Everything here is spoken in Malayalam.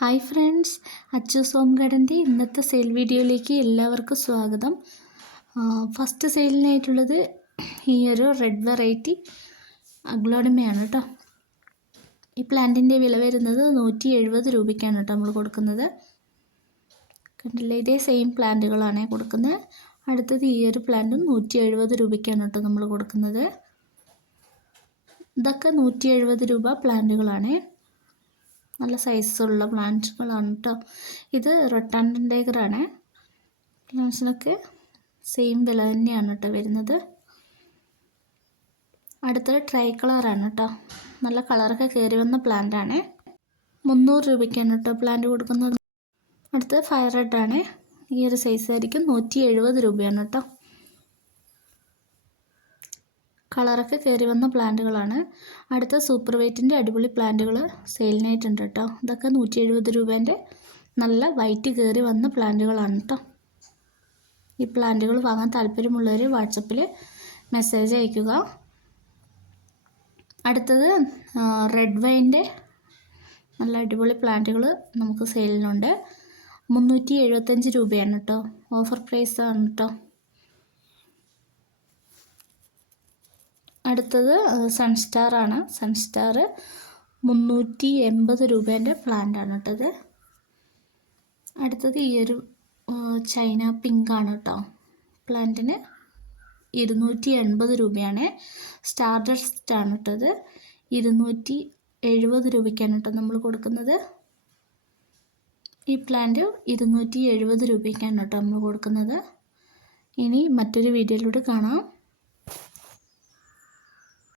ഹായ് ഫ്രണ്ട്സ് അച്ചൂസ് ഹോം ഗാർഡന്റെ ഇന്നത്തെ സെയിൽ വീഡിയോയിലേക്ക് എല്ലാവർക്കും സ്വാഗതം. ഫസ്റ്റ് സെയിലിനായിട്ടുള്ളത് ഈ ഒരു റെഡ് വെറൈറ്റി അഗ്ലോഡമയാണ് കേട്ടോ. ഈ പ്ലാന്റിന്റെ വില വരുന്നത് നൂറ്റി എഴുപത് രൂപയ്ക്കാണ് കേട്ടോ നമ്മൾ കൊടുക്കുന്നത്. കണ്ടില്ലേ ഇതേ സെയിം പ്ലാന്റുകളാണേ കൊടുക്കുന്നത്. അടുത്തത് ഈ ഒരു പ്ലാന്റും നൂറ്റി എഴുപത് രൂപയ്ക്കാണ് കേട്ടോ നമ്മൾ കൊടുക്കുന്നത്. ഇതൊക്കെ നൂറ്റി എഴുപത് രൂപ പ്ലാന്റുകളാണ്. നല്ല സൈസുള്ള പ്ലാന്റുകളാണ് കേട്ടോ ഇത് റൊട്ടാൻഡൻ ആണ്. പ്ലാന്റ്സിനൊക്കെ സെയിം വില തന്നെയാണ് കേട്ടോ വരുന്നത്. അടുത്തത് ട്രൈ കളറാണ് കേട്ടോ നല്ല കളറൊക്കെ കയറി വന്ന പ്ലാന്റാണ് മുന്നൂറ് രൂപയ്ക്കാണ് കേട്ടോ പ്ലാന്റ് കൊടുക്കുന്നത്. അടുത്തത് ഫയർ റെഡാണ് ഈ ഒരു സൈസ് ആയിരിക്കും നൂറ്റി എഴുപത് രൂപയാണ് കേട്ടോ കളറൊക്കെ കയറി വന്ന പ്ലാന്റുകളാണ്. അടുത്ത സൂപ്പർ വെയ്റ്റിന്റെ അടിപൊളി പ്ലാന്റുകൾ സെയിലിനായിട്ടുണ്ട് കേട്ടോ. ഇതൊക്കെ നൂറ്റി എഴുപത് രൂപേന്റെ നല്ല വൈറ്റ് കയറി വന്ന പ്ലാന്റുകളാണ് കേട്ടോ. ഈ പ്ലാന്റുകൾ വാങ്ങാൻ താല്പര്യമുള്ളവർ വാട്സപ്പിൽ മെസ്സേജ് അയക്കുക അടുത്തത് റെഡ് വൈന്റെ നല്ല അടിപൊളി പ്ലാന്റുകൾ നമുക്ക് സെയിലിനുണ്ട്. മുന്നൂറ്റി എഴുപത്തഞ്ച് രൂപയാണ് കേട്ടോ. ഓഫർ പ്രൈസാണ് കേട്ടോ. അടുത്തത് സൺസ്റ്റാർ ആണ്. സൺസ്റ്റാർ മുന്നൂറ്റി എൺപത് രൂപേന്റെ പ്ലാന്റാണ് കേട്ടത് അടുത്തത് ഈ ഒരു ചൈന പിങ്ക് ആണ് കേട്ടോ. പ്ലാന്റിന് ഇരുന്നൂറ്റി എൺപത് രൂപയാണ്. സ്റ്റാർഡസ്റ്റ് ആണ് കേട്ടത് ഇരുന്നൂറ്റി എഴുപത് രൂപയ്ക്കാണ് കേട്ടോ നമ്മൾ കൊടുക്കുന്നത്. ഈ പ്ലാന്റ് ഇരുന്നൂറ്റി എഴുപത് രൂപയ്ക്കാണ് കേട്ടോ നമ്മൾ കൊടുക്കുന്നത്. ഇനി മറ്റൊരു വീഡിയോയിലൂടെ കാണാം.